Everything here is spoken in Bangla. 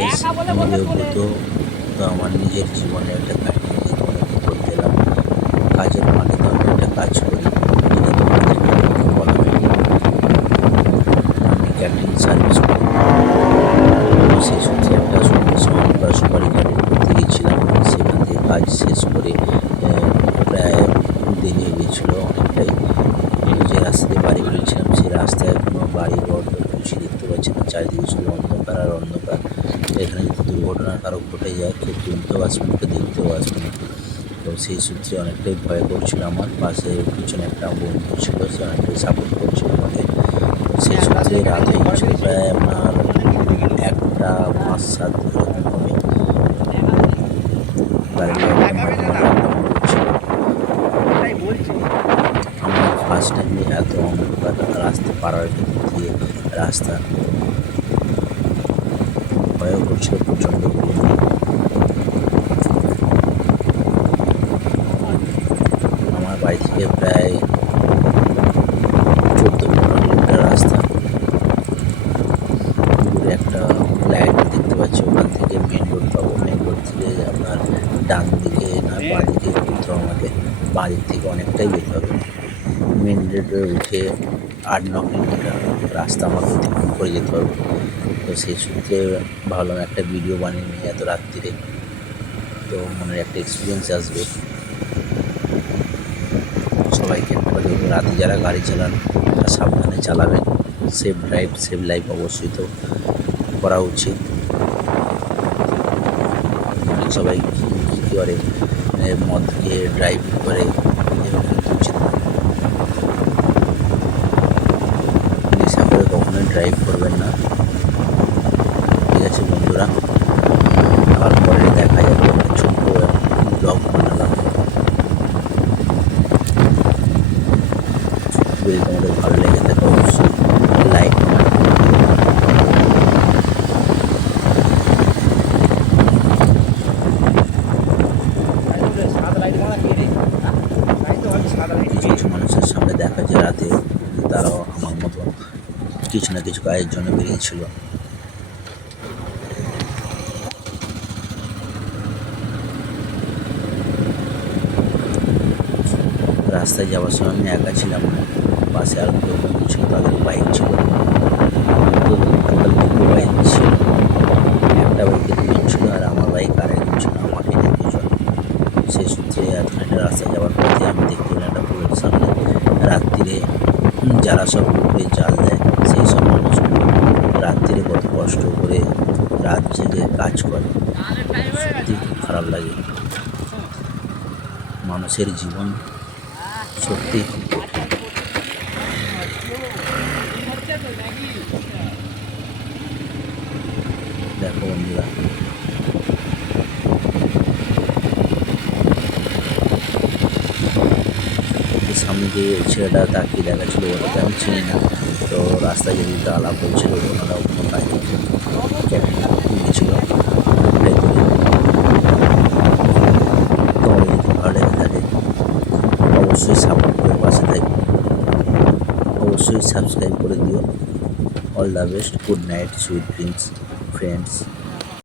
গাইস, গৃহবধূ তো আমার নিজের জীবনে একটা কাহিনী নিয়ে তোমাদেরকে বলতে এলাম। কাজের ফাঁকে তো আমি একটা কাজ করি, যেটা তোমাদেরকে আমাকে বলা হয়নি। আমি ক্যাটারিং সার্ভিস করি। তো সেই সূত্রে একটা সুপারি ক্যাটারিং করতে গিয়েছিলাম। সেখান থেকে কাজ শেষ করে প্রায় দেরি হয়ে গিয়েছিলো অনেকটাই। কিন্তু যে রাস্তা দিয়ে বাড়ি বেরিয়েছিলাম সেই রাস্তায় কোনো বাড়ি ঘর তো কিছুই দেখতে পাচ্ছি না, চারিদিকে শুধু অন্ধকার আর অন্ধকার। এখানে যদি দুর্ঘটনা কারো ঘটে যায় কেউ তুলতেও আসবে না, কেউ দেখতেও আসবে না। তো সেই সূত্রে অনেকটাই ভয় করছিল। আমার পাশে পিছনে একটা বন্ধু ছিল, সে অনেকটাই সাপোর্ট করছিল আমাকে। তো সেই সূত্রে রাত হয়ে গেছিলো প্রায় আপনার 1:05-7 এরকম হবে। গাড়ির লাইটটা মাঝে মাঝে আঁকাবাঁকা করছিল। আমার ফার্স্ট টাইমে এত অন্ধকার রাস্তা পাড়ার ভেতর দিয়ে রাস্তা, ভয়ও করছিল প্রচণ্ড পরিমাণে। আমার বাড়ি থেকে প্রায় 14-15 কিলোমিটার রাস্তা। দূরে একটা ফ্লাইওভার দেখতে পাচ্ছি, ওখান থেকে মেন রোড পাবো। মেন রোড থেকে আপনার ডান দিকে না বাঁ দিকে ঘুরতে হবে আমাকে, বাঁ দিক থেকে অনেকটাই যেতে হবে। মেন রোডে উঠে 8-9 কিলোমিটার রাস্তা আমাকে অতিক্রম করে যেতে হবে। তো সেই সূত্রে ভাবলাম একটা ভিডিও বানিয়ে নিই এত রাত্রিরে, তো মনের একটা এক্সপিরিয়েন্স আসবে। সবাইকে একটা কথা বলবো, রাতে যারা গাড়ি চালান তারা সাবধানে চালাবেন। সেফ ড্রাইভ সেভ লাইফ অবশ্যই তো করা উচিত। অনেক সবাই কী করে মদ খেয়ে ড্রাইভ করে, এগুলো কিন্তু উচিত না। নেশা করে কখনোই ড্রাইভ করবেন না। ঠিক আছে বন্ধুরা, আবার পরে দেখা যাবে। একটা ছোট্ট ব্লগ বানালাম। যদি তোমাদের ভালো লেগে থাকে অবশ্যই লাইক কিছু কিছু মানুষের সঙ্গে দেখা যায় রাতে তারাও আমার মতো কিছু না কিছু কাজের জন্য বেরিয়েছিল। রাস্তায় যাওয়ার সময় আমি একা ছিলাম না, পাশে আরও 2 বন্ধু ছিল, তাদের বাইক ছিল। তো টোটাল 2টো বাইক ছিল। একটা বাইকে 2জন ছিল আর আমার বাইক আরেকজন ছিল, আমাকে নিয়ে 2জন। সেই সূত্রে এতখানি রাস্তায় যাওয়ার পথে আমি দেখতে পেলাম একটা পুলের সামনে রাত্রিরে যারা সব পুকুরে জাল দেয়, সেই সব মানুষগুলো রাত্রিরে কত কষ্ট করে রাত জেগে কাজ করে। সত্যি খুব খারাপ লাগে। মানুষের জীবন সত্যিই খুব কঠিন। দেখো বন্ধুরা, সামনে যে ছেলেটা তাকিয়ে দেখাচ্ছিল ওটাকে আমি চিনি না। তো রাস্তায় যে দুটো আলাপ হচ্ছিল, ওনারাও কোনো কাজ গিয়েছিল অনেকটাই দূরে। তোমাদের যদি ভালো লেগে থাকে অবশ্যই সাপোর্ট করে পাশে থাকবে, অবশ্যই সাবস্ক্রাইব করে দিও। All the best, good night, sweet dreams friends.